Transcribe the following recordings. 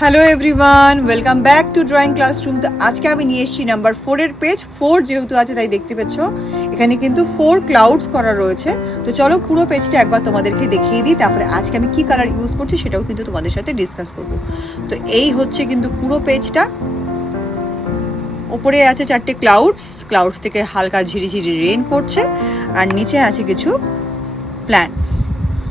Hello everyone, welcome back to drawing classroom. তো আজকে আমি নিয়ে এসেছি নাম্বার 4-এর পেজ। 4 যেহেতু আছে তাই দেখতে পাচ্ছ এখানে কিন্তু 4 ক্লাউডস করা রয়েছে। তো চলো পুরো পেজটা একবার তোমাদেরকে দেখিয়ে দিই, তারপরে আজকে আমি কি কালার ইউজ করছি সেটাও কিন্তু তোমাদের সাথে ডিসকাস করব। তো এই হচ্ছে কিন্তু পুরো পেজটা। ওপরে আছে 4টে ক্লাউডস থেকে হালকা ঝিরিঝিরি রেন পড়ছে, আর নিচে আছে কিছু প্ল্যান্টস।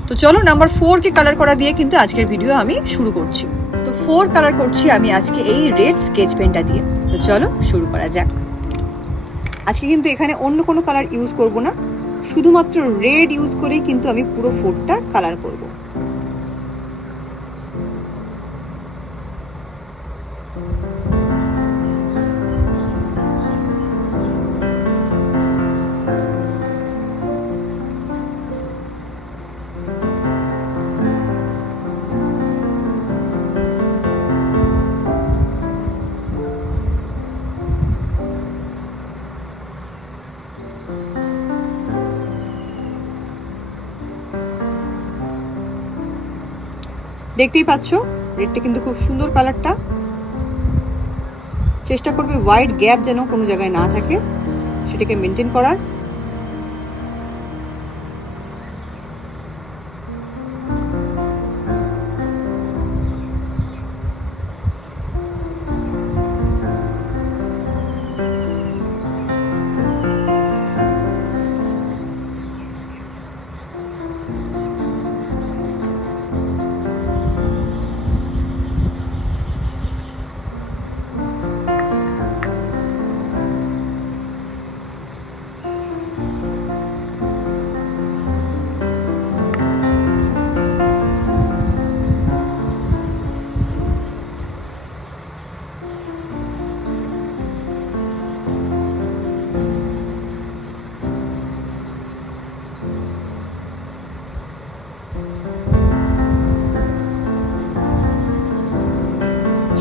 তো চলো নাম্বার 4কে কালার করা দিয়ে কিন্তু আজকের ভিডিও আমি শুরু করছি। তো 4 কালার করছি আমি আজকে এই রেড স্কেচ পেনটা দিয়ে। তো চলো শুরু করা যাক। আজকে কিন্তু এখানে অন্য কোনো কালার ইউজ করব না, শুধুমাত্র রেড ইউজ করেই কিন্তু আমি পুরো 4টা কালার করব। দেখতেই পাচ্ছ রেডটা কিন্তু খুব সুন্দর কালারটা। চেষ্টা করবে হোয়াইট গ্যাপ যেন কোনো জায়গায় না থাকে, সেটাকে মেনটেন করার।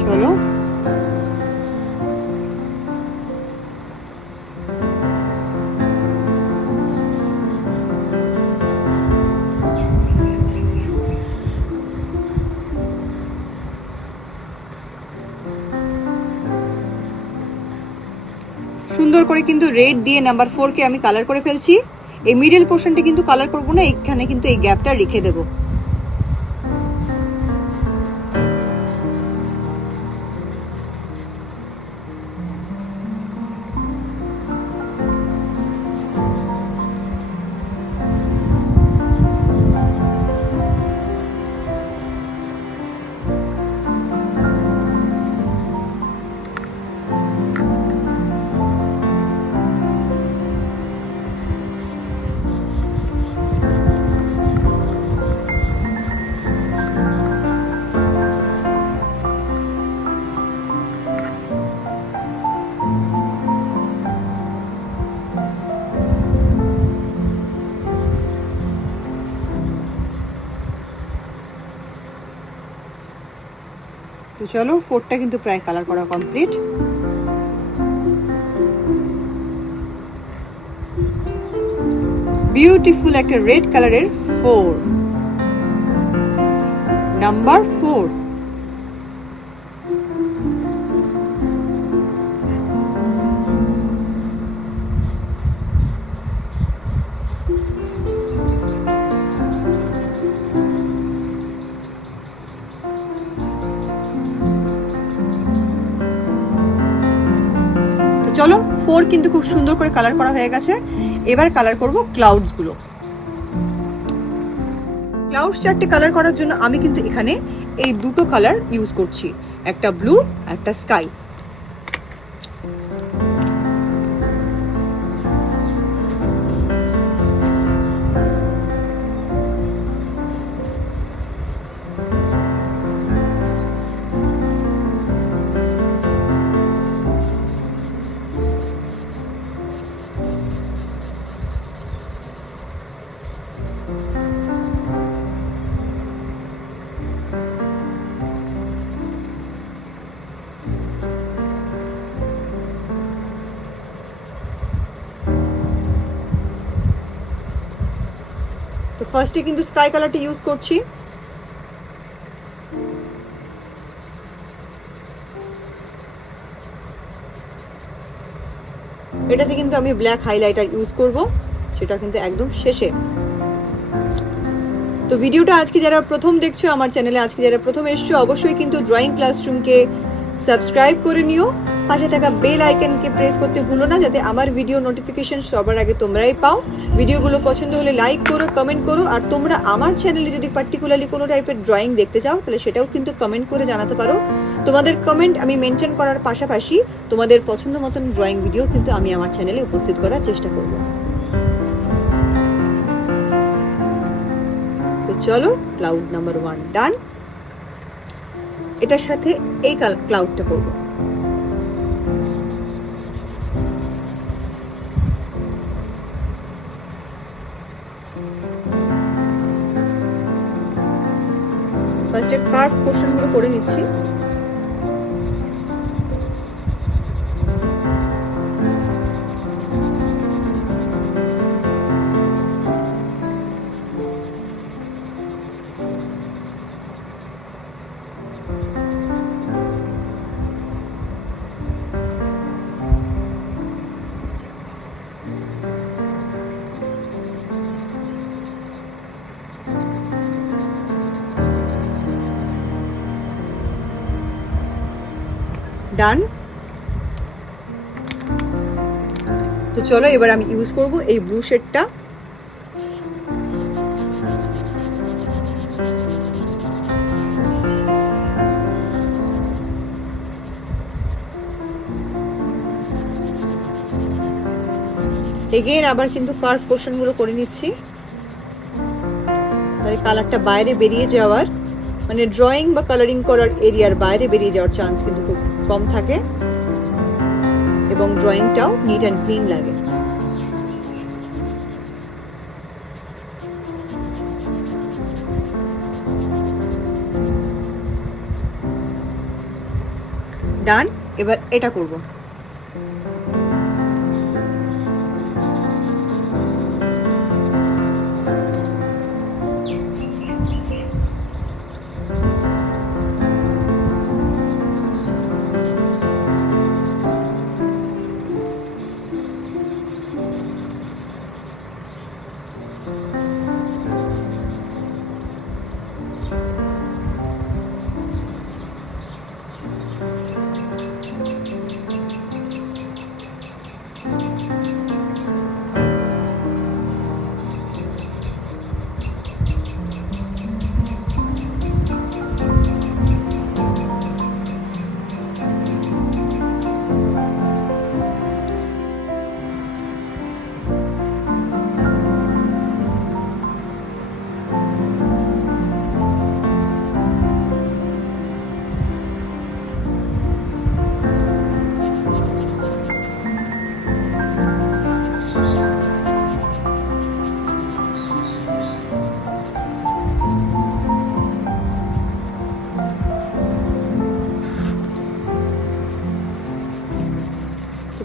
চলো সুন্দর করে কিন্তু রেড দিয়ে নাম্বার 4কে আমি কালার করে ফেলছি। এই মিডল পোর্শনটা কিন্তু কালার করব না, এখানে কিন্তু এই গ্যাপটা রেখে দেবো। তো চলো 4টা কিন্তু প্রায় কালার করা কমপ্লিট। বিউটিফুল একটা রেড কালারের 4, নাম্বার 4। চলো 4 কিন্তু খুব সুন্দর করে কালার করা হয়ে গেছে। এবার কালার করব ক্লাউডস গুলো। ক্লাউডস 4টে কালার করার জন্য আমি কিন্তু এখানে এই দুটো কালার ইউজ করছি, একটা ব্লু একটা স্কাই। তো ফার্স্টে কিন্তু স্কাই কালারটা ইউজ করছি। এটাতে কিন্তু আমি ব্ল্যাক হাইলাইটার ইউজ করব, সেটা কিন্তু একদম শেষে। তো ভিডিওটা আজকে যারা প্রথম দেখছো আমার চ্যানেলে, আজকে যারা প্রথম এসছো, অবশ্যই কিন্তু ড্রয়িং ক্লাসরুমকে সাবস্ক্রাইব করে নিও। পাশে থাকা বেল আইকনকে প্রেস করতে ভুলো না, যাতে আমার ভিডিও নোটিফিকেশন সবার আগে তোমরাই পাও। ভিডিওগুলো পছন্দ হলে লাইক করো, কমেন্ট করো। আর তোমরা আমার চ্যানেলে যদি পার্টিকুলারলি কোনো টাইপের ড্রয়িং দেখতে চাও, তাহলে সেটাও কিন্তু কমেন্ট করে জানাতে পারো। তোমাদের কমেন্ট আমি মেনশন করার পাশাপাশি তোমাদের পছন্দ মতন ড্রয়িং ভিডিও কিন্তু আমি আমার চ্যানেলে উপস্থিত করার চেষ্টা করব। তো চলো, ক্লাউড নাম্বার 1 ডান। এটার সাথে এই ক্লাউডটা করব। ফার্স্টে কার্ভ পোর্শনগুলো করে নিচ্ছি। ডান। তো চলো, এবার আমি ইউজ করব এই ব্লু শেডটা। এগেইন আবার কিন্তু কার্ভ পোর্শন গুলো করে নিচ্ছি, তাই কালারটা বাইরে বেরিয়ে যাওয়ার, মানে ড্রয়িং বা কালারিং করার এরিয়ার বাইরে বেরিয়ে যাওয়ার চান্স কিন্তু খুব কম থাকে, এবং ড্রয়িংটাও নিট অ্যান্ড ক্লিন লাগে। ডান। এবার এটা করব।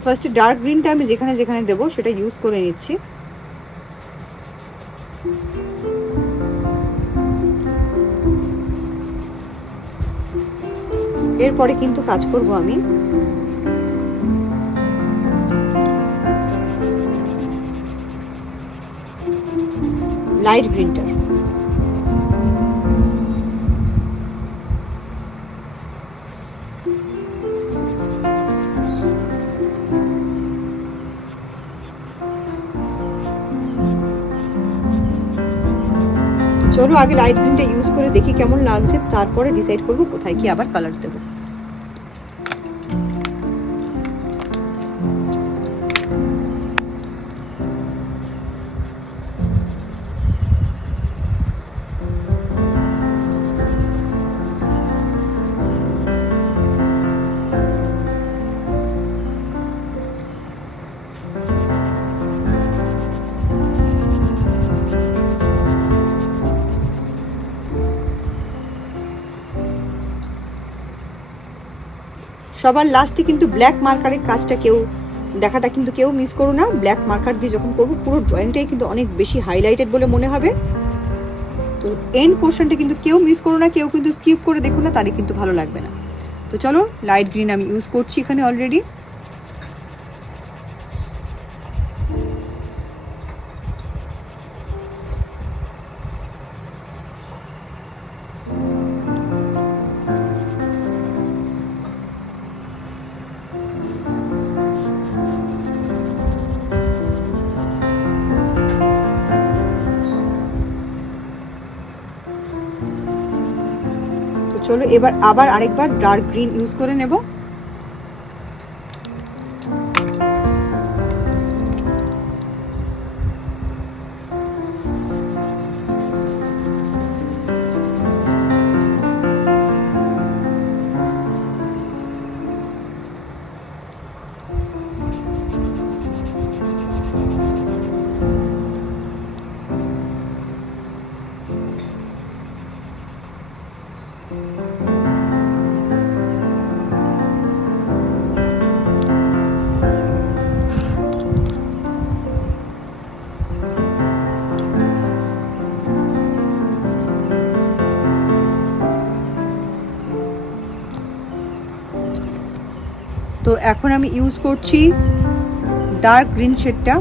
ফার্স্টে ডার্ক গ্রিনটা আমি যেখানে যেখানে দেবো সেটা ইউজ করে নিচ্ছি। এরপরে কিন্তু কাজ করব আমি লাইট গ্রিনটা। চলো আগে লাইট গ্রিনটা ইউজ করে দেখি কেমন লাগছে, তারপরে ডিসাইড করব কোথায় কি আবার কালার দেবো। সবার লাস্টে কিন্তু ব্ল্যাক মার্কারের কাজটা দেখাটা কিন্তু কেউ মিস করো না। ব্ল্যাক মার্কার দিয়ে যখন করবো পুরো ড্রয়িংটাই কিন্তু অনেক বেশি হাইলাইটেড বলে মনে হবে। তো এন্ড পোর্শনটা কিন্তু কেউ মিস করো না, কেউ কিন্তু স্কিপ করে দেখো না, তাহলে কিন্তু ভালো লাগবে না। তো চলো লাইট গ্রিন আমি ইউজ করছি এখানে অলরেডি। চলো এবার আবার আরেকবার ডার্ক গ্রিন ইউজ করে নেব। তো এখন আমি ইউজ করছি ডার্ক গ্রিন শেডটা।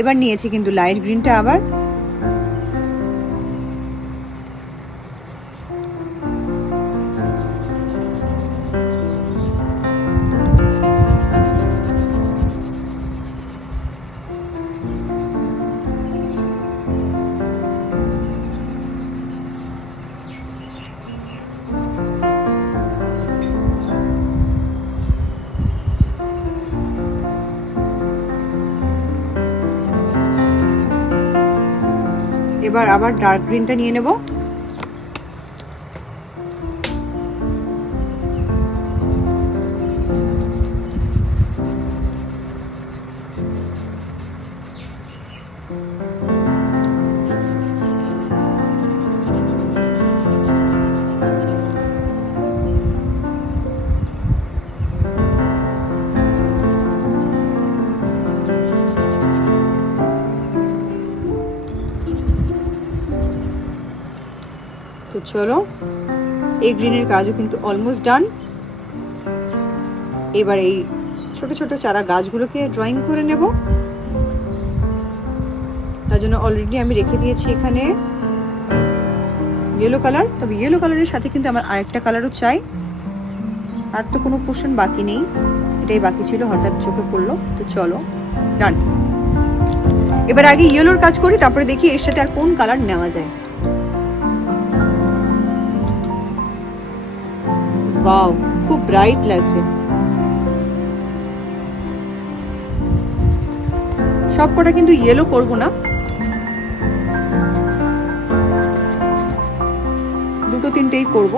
এবার নিয়েছি কিন্তু লাইট গ্রিনটা আবার। এবার আবার ডার্ক গ্রিনটা নিয়ে নেব। তো চলো এই গ্রিনের কাজও কিন্তু অলমোস্ট ডান। এবার এই ছোট ছোট চারা গাছগুলোকে ড্রয়িং করে নেব। তার জন্য অলরেডি আমি রেখে দিয়েছি এখানে ইয়েলো কালার। তবে ইয়েলো কালারের সাথে কিন্তু আমার আরেকটা কালারও চাই। আর তো কোনো পোর্শন বাকি নেই, এটাই বাকি ছিল, হঠাৎ চোখে পড়লো। তো চলো ডান। এবার আগে ইয়েলোর কাজ করি, তারপরে দেখি এর সাথে আর কোন কালার নেওয়া যায়। ওয়াও, খুব ব্রাইট লাগছে। সবকটা কিন্তু ইয়েলো করব না, দুটো তিনটেই করব।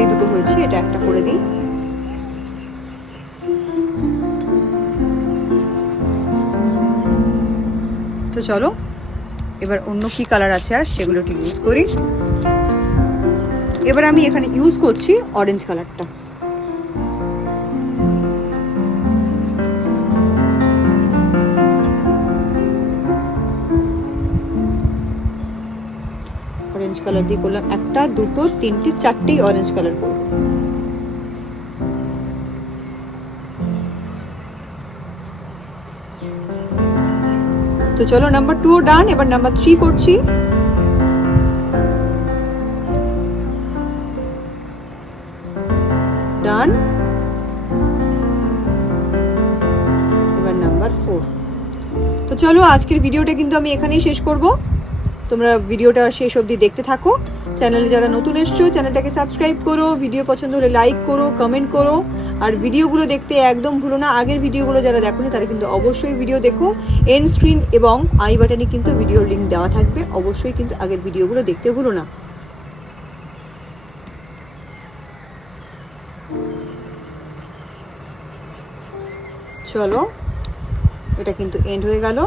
এই দুটো হয়েছে, এটা একটা করে দিই। তো চলো এবার অন্য কি কালার আছে আর সেগুলো একটু ইউজ করি। এবার আমি এখানে ইউজ করছি অরেঞ্জ কালারটা। অরেঞ্জ কালার দিয়ে করলাম একটা, দুটো, তিনটে, চারটেই অরেঞ্জ কালার করব। তো চলো নাম্বার 2 ডান। এবার নাম্বার 3 করছি। ডান। এবার নাম্বার 4। তো চলো আজকের ভিডিওটা কিন্তু আমি এখানেই শেষ করব। তোমরা ভিডিওটা শেষ অবধি দেখতে থাকো। চ্যানেলে যারা নতুন এসছো চ্যানেলটাকে সাবস্ক্রাইব করো, ভিডিও পছন্দ হলে লাইক করো, কমেন্ট করো। আর ভিডিওগুলো দেখতে একদম ভুলো না। আগের ভিডিওগুলো যারা দেখোনি তারা কিন্তু অবশ্যই ভিডিও দেখো। এন্ড স্ক্রিন এবং আই বাটনে কিন্তু ভিডিওর লিঙ্ক দেওয়া থাকবে, অবশ্যই কিন্তু আগের ভিডিওগুলো দেখতে ভুলো না। চলো এটা কিন্তু এন্ড হয়ে গেল।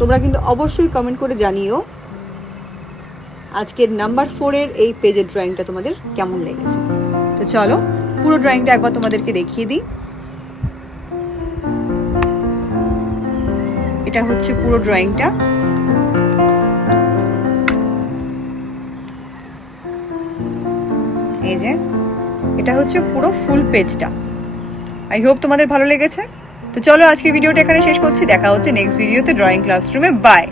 তোমরা কিন্তু অবশ্যই কমেন্ট করে জানিও আজকের নাম্বার 4 এর এই পেজের ড্রয়িংটা তোমাদের কেমন লেগেছে। তো চলো পুরো ড্রয়িংটা একবার তোমাদেরকে দেখিয়ে দিই। এটা হচ্ছে পুরো ড্রয়িংটা। এই যে এটা হচ্ছে পুরো ফুল পেজটা। আই হোপ তোমাদের ভালো লেগেছে। তো চলো আজকের ভিডিওটা এখানে শেষ করছি, দেখা হচ্ছে নেক্সট ভিডিওতে ড্রয়িং ক্লাসরুমে। বাই।